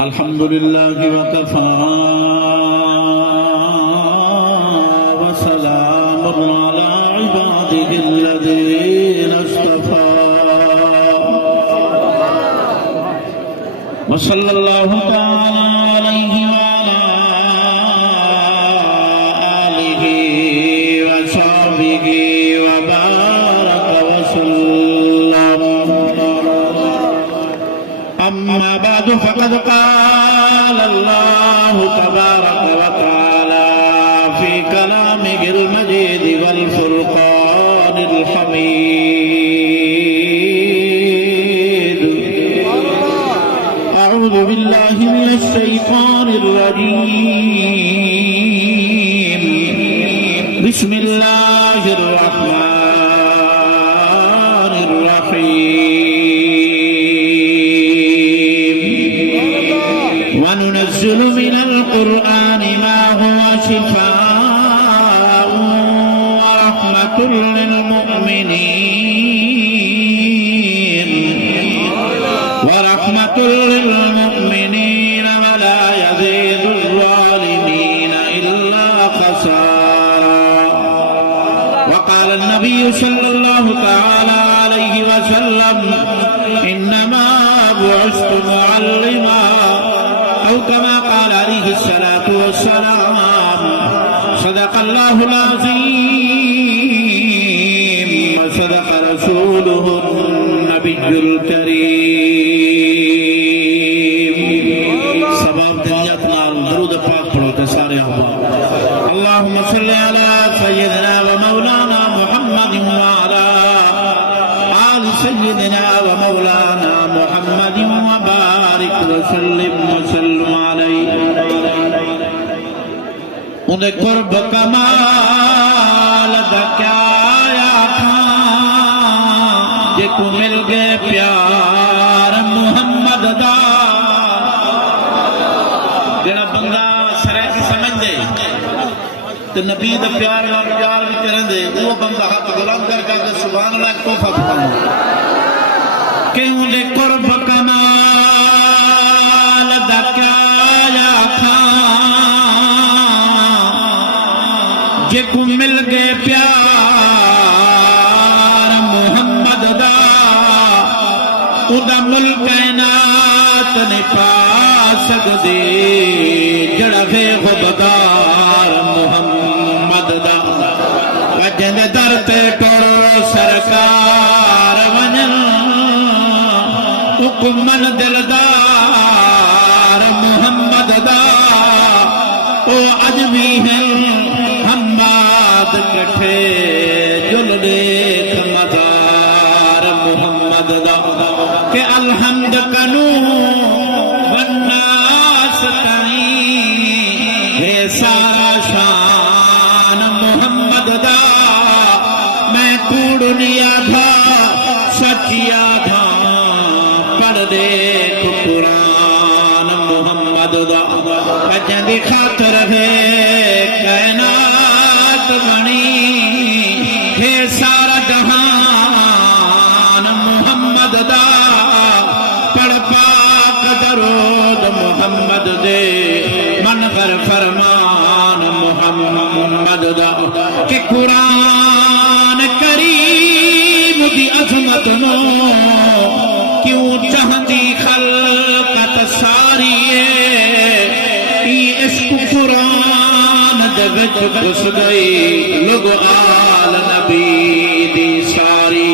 الحمد لله وكفى وسلام على عباده الذين اصطفى وصلى الله تعالى عليه وعلى آله وصحبه وبارك وسلم. أما بعد فقد قال الله تبارك وتعالى في كلامه المجيد والفرقان الحميد. أعوذ بالله من الشيطان الرجيم. بسم الله الرحمن الرحيم. وننزل من القرآن ما هو شفاء ورحمة للمؤمنين ولا يزيد الظالمين إلا خسارا. وقال النبي صلى الله تعالى عليه وسلم إنما بعثت معلما أو كما قال عليه الصلاة والسلام. صدق الله العظيم وصدق رسوله النبي الكريم. سباب دنیات نال درود پاک پڑھو تے سارے احباب. اللهم صل على سيدنا ومولانا محمد وعلى آل سيدنا ومولانا محمد وبارك وسلم عليه. انہیں قرب کمال دا کیا آکھاں جے کو مل گئے پیار محمد دا. جڑا بندہ سرائکی سمجھ دے تو نبی دا پیار یار بھی کریں دے وہ بندہ ہاتھ غلام کر کے سبحان اللہ ایک توفہ پڑھاں کہ انہیں قرب کمال دا کیا آکھاں جے کو مل گئے پیار محمد دا. ادا ملک کائنات نے پا سکدے جڑا وے غبار محمد دا. وجن در تے ٹر سرکار ونن حکمن دلدار محمد دا. او اج بھی ہیں کٹھے جل دیکھ مزار محمد دا کہ الحمد کنو والناس تائیں ہے سارا شان محمد دا. میں کوڑنیا تھا سچیا تھا پڑھ دیکھ قرآن محمد دا. جندی خاطر ہے کائنات بنی ہے سارا جہان محمد دا. پڑھ پاک درود محمد دے منغر فرمان محمد دا کہ قرآن کریم دی عظمت نو کیوں چاہتی خلقت ساری ہے. عشق قرآن دگج گھس گئی لوگ آل نبی دی ساری.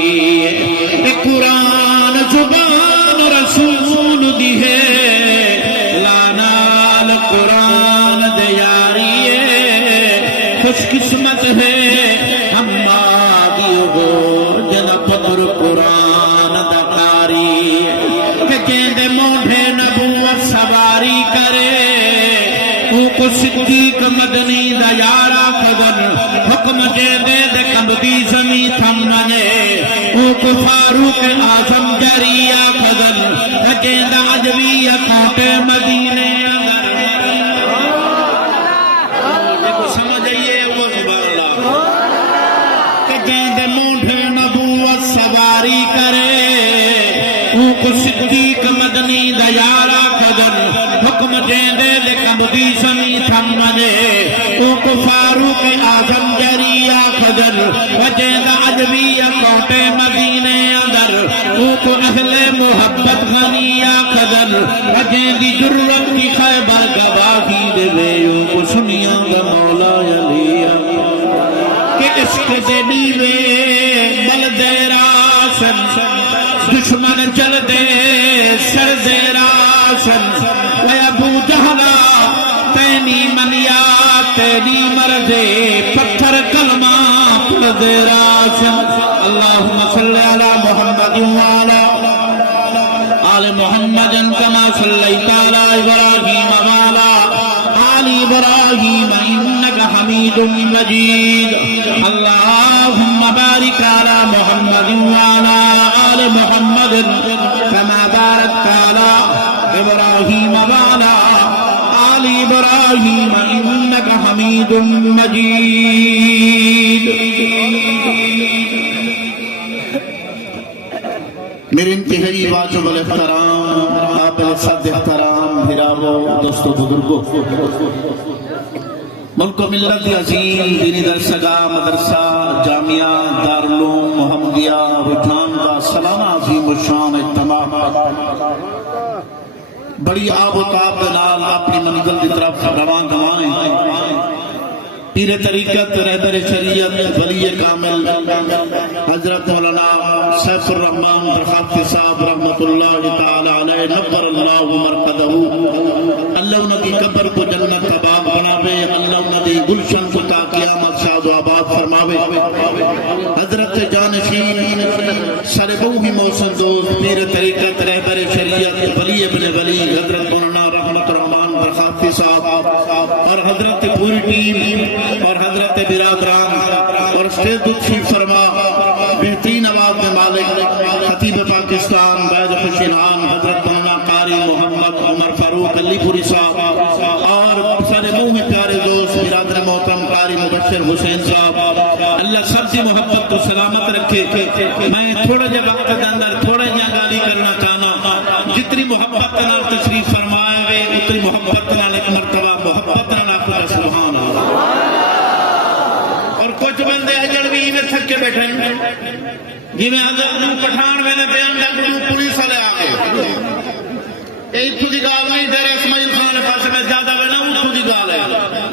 قرآن زبان رسول دی ہے لانال قرآن دے یاری ہے. خوش قسمت ہے ہم آدیو گو جن پتر قرآن دا قاری کہ جیندے موڑے نبوت سواری کرے. کو صدیق مدنی دا یارا فضل حکم دے دے دے کمبی زمین تھم منے. کو فاروق اعظم جریہ فضل جیندہ عجوی اکھوٹ مدینے اگر. دیکھو سمجھئیے وہ سبحان اللہ کہ جیندے موڑے نبوت سواری کرے. کو صدیق مدنی دا یارا فضل حدیث میں تھم منے او کو فاروق اعظم جریہ خدر وجید عجبیہ کوٹے مدینے اندر او کو اہل محبت غنیہ قدر وجید ضرورت کی خیبر گواہی دے او کو سنیاں دا مولا علی کہ عشق دے دیوے بل دے راشن دشمن جل دے سر دے راشن وے ابو جہلا تینی منیا تینی مرضے پتھر کلمہ پڑھ دے راشن اللہم صلی علی محمد وعلی آل محمد کما صلیت علی ابراہیم وعلی آل ابراہیم انکا حمید مجید اللہم بارک علی محمد وعلی آل محمد کما بارکت علی ابراہیم وعلی آل ابراہیم انکا حمید مجید میرے انتہائی واجب الاحترام قابل صد احترام بھراو دوستو بزرگو ملک و ملت عظیم دینی درسگاہ مدرسہ جامعہ دارالعلوم محمدیہ رجحان کا سلامہ عظیم الشان اجتماع بڑی آب و تاب دنال اپنی منزل کی طرف روان دوائیں پیر طریقت رہبر شریعت ولی کامل حضرت مولانا سیف الرحمن برخافی صاحب رحمت اللہ تعالی علیہ نبر اللہ مرقدہ اللہ انہی قبر کو جنت باغ بناوے اللہ انہی گلشن کو تا قیامت شاد و آباد فرماوے حضرت جانشین سربوہی موسن دوست پیر طریقت رہبر شریعت ولی ابن ولی حضرت مولانا رحمت الرحمن برخافی صاحب اور حضرت پوری ٹیم اور حضرت برادران اور اسٹیج تشریف فرما بہترین آواز میں مالک خطیب پاکستان بیض خوشینان حضرت مولانا قاری محمد عمر فاروق علی پوری صاحب اور سارے منہ میں پیارے دوست برادر محترم قاری مبشر حسین صاحب اللہ سب سے محبت تو سلامت رکھے میں تھوڑا جا وقت اندر تھوڑا جا گالی کرنا چاہنا جتنی محبت نال تشریف فرمائے ہوئے اتنی محبت نال ایک مرتبہ محبت نال خدا سبحان اللہ اور کچھ بندے اجڑوی میں تھک کے بیٹھے جی میں حضرت پٹھان میں نے بیان ڈاکٹر پولیس والے آگئے ایک تو دی گال نہیں دیر اسماعیل خان پاس میں زیادہ بنا وہ تو دی گال ہے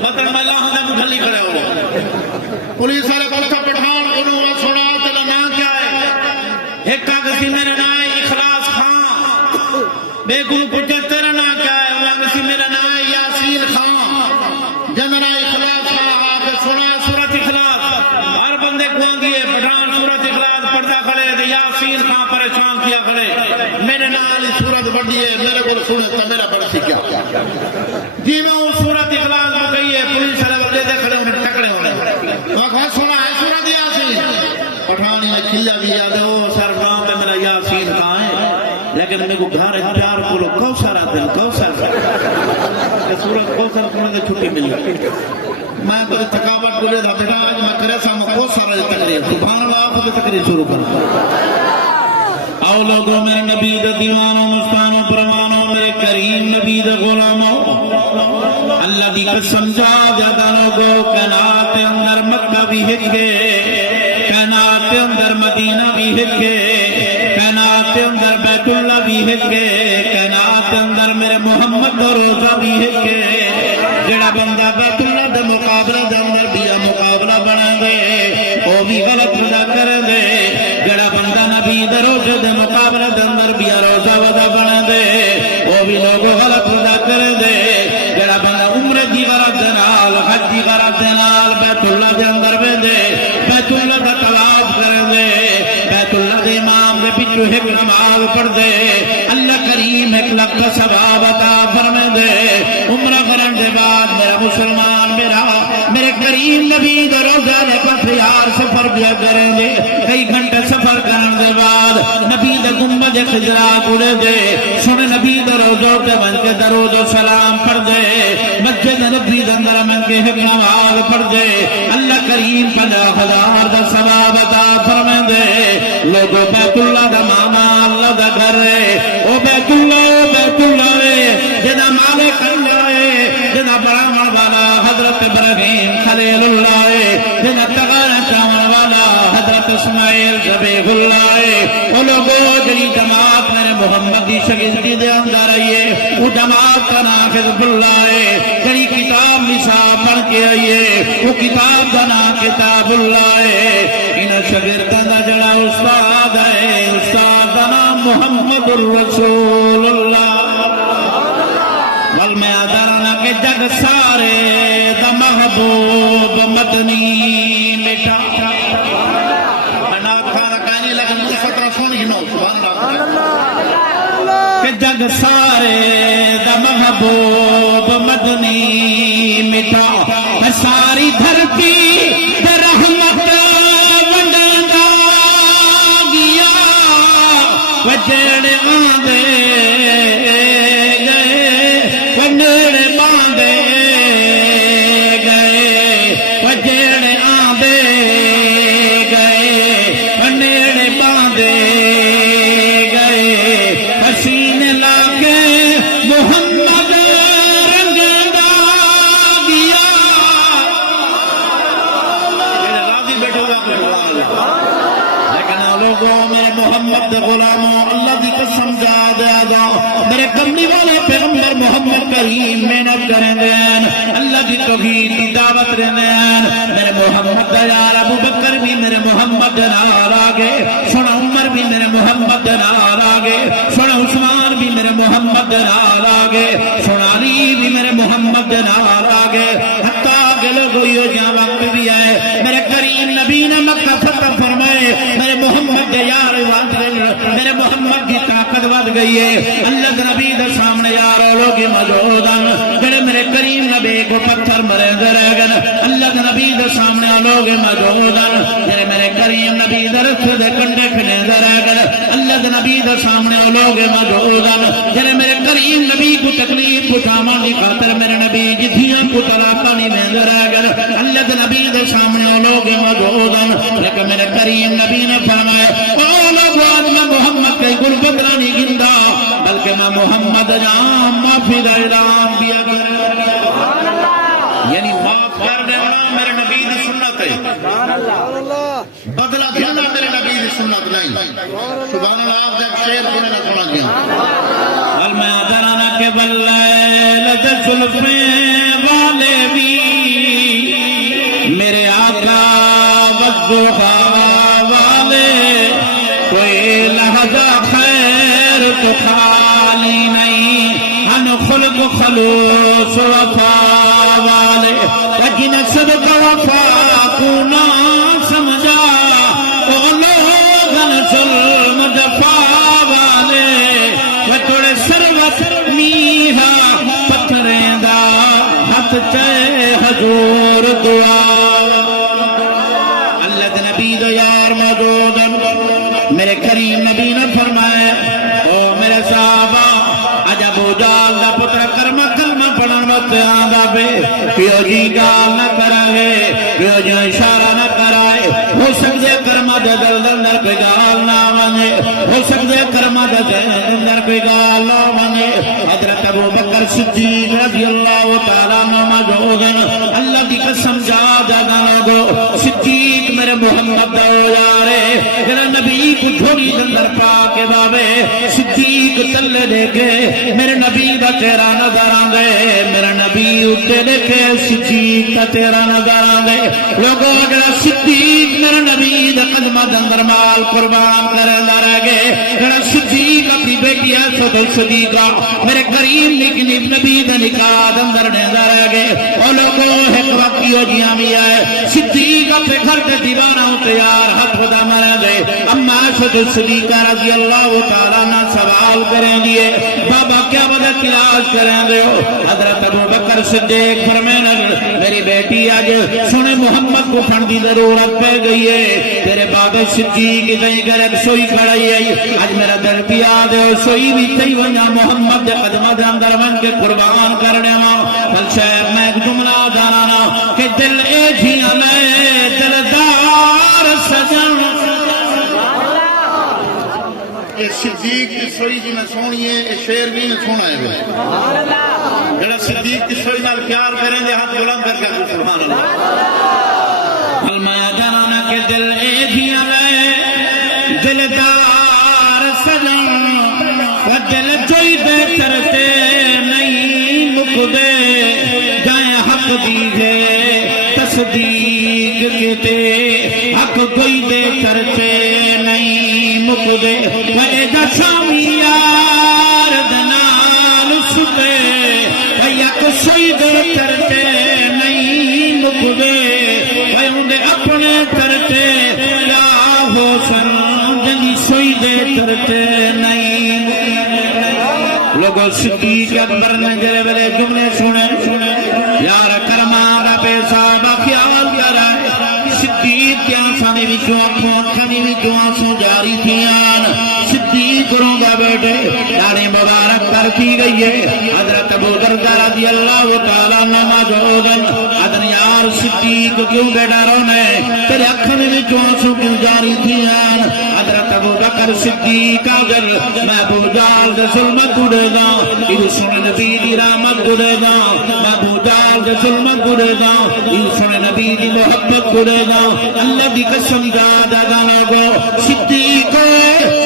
مطلب میں اللہ دے مکھلی کھڑے ہو رہا پولیس والے پاس پٹھان انہوں سنا تلا نا کیا ہے ایک کاغذی میرے نا اخلاص خان بے گل پوچھے تیرا نا کیا ہے وہ کاغذی میرا نا یاسین خان جنرا اخلاص خان آپ سنا سورت اخلاص ہر بندے کو آنگی ہے پٹھان سورت اخلاص پڑھتا کھڑے یاسین خان پریشان کیا کھڑے میرے نال سورت بڑھی ہے میرے کو سنے تو میرا بڑھ سکیا جی میں وہ سورت اخلاص میں کہی ہے پولیس والے بندے دے کھڑے ہونے ٹکڑے ہونے وہ کہا سنا ہے سورت یاسین پٹھانی میں کھلا بھی یاد ہے وہ سر گاؤں میں میرا یاسین کہاں ہے لیکن میرے کو گھر پیار بولو کوثر دل کوثر سورت کوثر سنے دے چھٹی ملی میں بڑے تھکاوٹ بولے تھا بیٹا آج میں کرے سا میں کوثر تقریر سبحان اللہ آپ کو تقریر شروع کرتا آؤ لوگوں میرے نبی دا دیوانوں مستانوں پروانوں میرے کریم نبی دا غلاموں اللہ دی قسم جا جادا لوگوں کائنات اندر مکہ بھی ہکے کائنات اندر مدینہ بھی ہکے کائنات اندر بیت اللہ بھی ہکے کائنات اندر میرے محمد دا روزہ بھی ہکے جڑا بندہ بیت اللہ دا مقابلہ دا اندر بیا مقابلہ بنا دے وہ بھی غلط ودا کر دے جڑا بندہ نبی دا روزہ دے مقابلہ دا اندر بیا روزہ ودا بنا دے وہ بھی لوگ غلط ودا کر دے جڑا بندہ عمرہ دی غرض نال حج دی غرض نال بیت اللہ دے اندر بے دے بیت اللہ دا طواف کر دے بیت اللہ دے امام دے پچھو ایک نماز پڑھ دے اللہ کریم ایک لکھ ثواب عطا فرما دے عمرہ کرن دے بعد میرا مسلمان میرے کریم نبی دا روزہ دے پاس یار سفر بیا کریں دے کئی گھنٹے سفر کرن دے بعد نبی دا گنبد خضرا اڑے دے سن نبی دا روزہ تے من کے درود و سلام پڑھ دے مسجد نبی دا اندر من کے ایک نماز پڑھ دے اللہ کریم 50,000 دا ثواب عطا فرما دے لوگوں بیت اللہ دا ماما اللہ دا گھر ہے او بیت اللہ ہے جنا مالک اللہ ہے جنا حضرت ابراہیم خلیل اللہ جنہ تغار چاون والا حضرت اسماعیل ذبیح اللہ وہ لوگوں جنی جماعت میرے محمد دی شگردی دے اندر آئیے وہ جماعت کا نام حزب اللہ ہے جنی کتاب نصاب پڑھ کے آئیے وہ کتاب کا نام کتاب اللہ ہے ان شگردہ دا جڑا استاد ہے استاد کا نام محمد الرسول اللہ میں آدھارانا کہ جگ سارے دا محبوب مدنی مٹا کھانا کہنے لگا مصطفیٰ سن گنو سبحان اللہ کہ جگ سارے دا محبوب مدنی مٹا ساری دھرتی دا رحمت ونڈا گیا وجڑ آندے غلاموں اللہ دی قسم جا دیا جا میرے کملی والے پیغمبر محمد کریم محنت کریں دین اللہ دی توحید دی دعوت رہن دین میرے محمد یار ابو بکر بھی میرے محمد نال آگے سونا عمر بھی میرے محمد نال آگے سونا عثمان بھی میرے محمد نال آگے سونا علی بھی میرے محمد نال آگے حتیٰ کہ لوگوں جہاں وقت بھی آئے میرے کریم نبی نے مکہ فتح فرمائے میرے محمد یار میرے محمد کی طاقت ود گئی ہے اللہ کے نبی دے سامنے یارو لوگی موجودن جڑے میرے کریم نبی کو پتھر مرے دے رہ گئے اللہ کے نبی دے سامنے لوگی موجودن جڑے میرے کریم نبی دے رستے دے کنڈے کھنے دے رہ گئے اللہ کے نبی دے سامنے لوگی موجودن جڑے میرے کریم نبی کو تکلیف اٹھاون دی خاطر میرے نبی جتھیاں کو طلاق نہیں دے رہ گئے اللہ کے نبی دے سامنے لوگی موجودن لیکن میرے کریم نبی نے فرمایا او لوگوں میں محمد کے غربت رانی گندہ بلکہ میں محمد جام معافی دا اعلان بھی اگر یعنی معاف کر دینا میرے نبی دی سنت ہے بدلہ دینا میرے نبی دی سنت نہیں سبحان اللہ آپ جب شیر سنے نہ سنا گیا بل میں درانا کے بلیل جسلفیں والے بھی میرے آقا والضحا والے کوئی لحظہ خیر تو خالی نہیں ہن خلق خلوص وفا والے لیکن صدق وفا کو نہ سمجھا وہ لوگن ظلم جفا والے وہ توڑے سروت میہا پتھریں دا ہاتھ چے حضور دعا اللہ دے نبی دا یار موجودن میرے کریم نبی نے فرمایا او میرے صحابہ اج ابو جال دا پتر کرما کلمہ پڑھن وقت آندا بے کیوں جی گال نہ کرے کیوں جی اشارہ نہ کرائے ہو سکتے کرما دے دل اندر کوئی گال نہ ونجے ہو سکتے کرما دے دل اندر کوئی گال نہ ونجے حضرت ابو بکر صدیق رضی اللہ تعالیٰ عنہ موجودن اللہ کی قسم جا دادا لوگو صدیق میرے محمد دا یارے میرا نبی کو جھولی اندر پا کے بابے صدیق تلے دے کے میرے نبی دا تیرا نظر آندے میرا نبی اٹھے دے کے صدیق دا تیرا نظر آندے لوگوں جڑا صدیق میرے نبی دا قدمہ اندر مال قربان کرے نہ رہ گئے جڑا صدیق اپنی بیٹی اسد صدیقہ میرے کریم نبی دا نکاح اندر نہ رہ گئے اور لوگوں ایک وقت ہو جیاں بھی آئے صدیق اپنے گھر کے دیوانہ تیار ہاتھ خدا مرے دے اما اسد صدیقہ رضی اللہ تعالیٰ نہ سوال کریں دیے بابا کیا وجہ علاج کریں دے ہو حضرت ابو بکر صدیق فرمانے میری بیٹی آج سنے محمد کو پھن دی ضرورت پہ گئی ہے تیرے بابے صدیق کہیں گھر ایک سوئی کھڑائی ہے آج میرا دل پیا دے سوئی بھی تھی ونیا محمد دے قدمہ دے اندر ون کے قربان کرنے ماں بل شاید میں ایک جملہ جانانا کہ دل اے جھیاں میں دلدار سجن صدیق کی سوئی جی میں سونی ہے شیر بھی میں سونا ہے جڑا صدیق کی سوئی نال پیار کریں دے ہاتھ بلند کر کے سبحان اللہ فرمایا جانا کہ دل ایک ہی آئے دلدار سجن و دل جوئی دے کرتے نہیں مکدے جائیں حق دیجے تصدیق کتے حق کوئی دے کرتے نہیں مکدے و ایدہ شامی یار دنال ستے و یک سوئی دے کرتے نہیں مکدے و انہیں اپنے کرتے یا ہو سن جنی سوئی دے کرتے نہیں لوگوں صدیق اکبر نے جرے بلے جملے سنے یار کرمان دا پیسہ خیال کرائے صدیق کیا سانی وچوں آنکھوں کھنی وچوں آنسوں جاری تھیان صدیق کروں گا بیٹے داڑھی مبارک کر کی گئی ہے حضرت ابو دردہ رضی اللہ تعالیٰ نماز ہوگن ادن یار صدیق کیوں بیٹا رونے تیرے اکھن وچوں آنسوں کیوں جاری تھیان حضرت ابو بکر صدیق آگر میں ابو جال دے ظلمت گڑے دا یہ سن نبی دی رحمت گڑے دا میں ابو جال دے ظلمت گڑے دا یہ سن نبی دی محبت گڑے دا اللہ دی قسم جادا گانا گو صدیق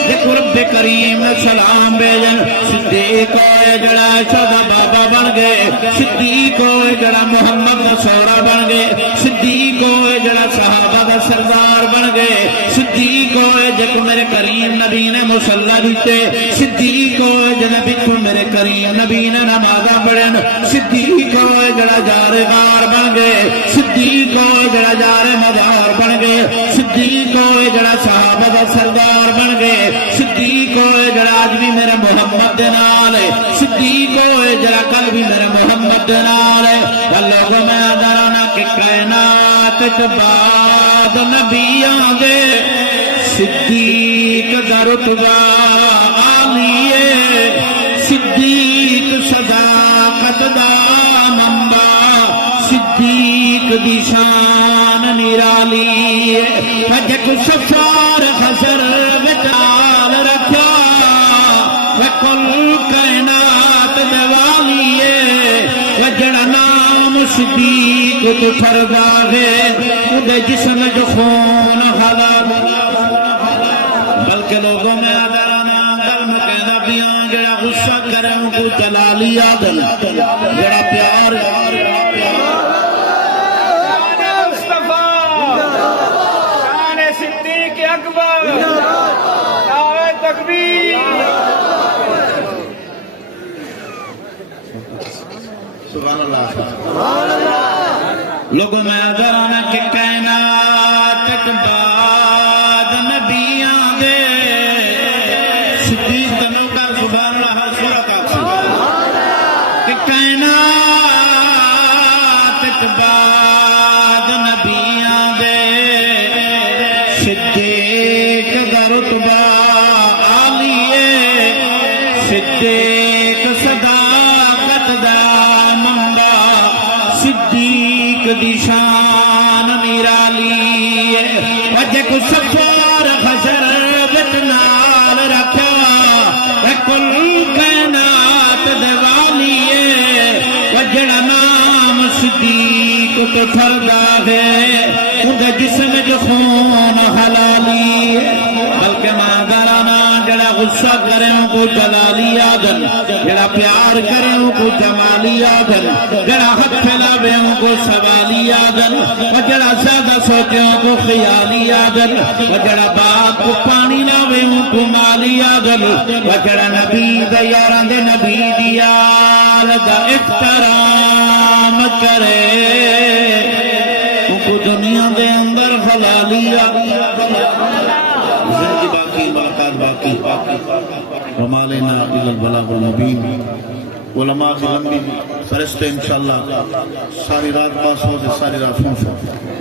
دیکھو رب کریم سلام بیجن صدیق جڑا شہدہ بابا بن گئے صدیق جڑا محمد دا سورا بن گئے صدیق جڑا صحابہ دا سردار بن گئے صدیق جکو میرے کریم نبی نے مسلح دیتے صدیق جڑا بکو میرے کریم نبی نے نمازہ پڑھن صدیق جڑا جارے غار بن گئے صدیق جڑا جارے مدار بن گئے صدیق جڑا صحابہ دا سردار بن گئے صدیق جڑا آج بھی میرے محمد نال ہے صدیق جڑا کل بھی میرے محمد نال ہے اللہ میں ادرانا کہ کائنات بعد نبیاں دے صدیق دا رتبہ عالی ہے صدیق صداقت دا منبع صدیق دی شان نرالی ہے وجہ سفار خسر وچال رکھا وکل کائنات دیوالی ہے وجڑا نام صدیق تو فردا ہے اندے جسم جو خون حلال بلکہ لوگوں میں آدھرانا قلم کہنا بیان جڑا غصہ کرے ان کو جلالی آدھل جڑا پیار سبحان اللہ لوگوں میں ادرانا کہ کائنات بعد نبیاں دے صدیق دنوں کا سبحان اللہ ہر صورت آتا کہ کائنات بعد نبیاں دے صدیق دا رتبہ عالی ہے صدیق صداقت دا صدیق دی شان نرالی ہے وجہ کو سفار خسر بتنال رکھا کل کائنات دیوالی ہے وجہ نام صدیق تو فردا ہے اندھا جسم جو خون حلالی ہے بلکہ مادرانا جڑا غصہ کریں ان کو جلالی آدن جڑا پیار کریں ان کو جمالی آدن جڑا حق پھیلاوے ان کو سوالی آدن جڑا زیادہ سوچے ان کو خیالی آدن جڑا باپ کو پانی لاوے ان کو مالی آدن جڑا نبی دا یاران دے نبی دیال دا احترام کرے ان کو دنیا دے اندر خلالی آدن زندگی باقی ملاقات باقی وما لینا الا البلاغ المبین علماء کی لمبی فرشتے انشاءاللہ ساری رات پاس ہو سے ساری رات سن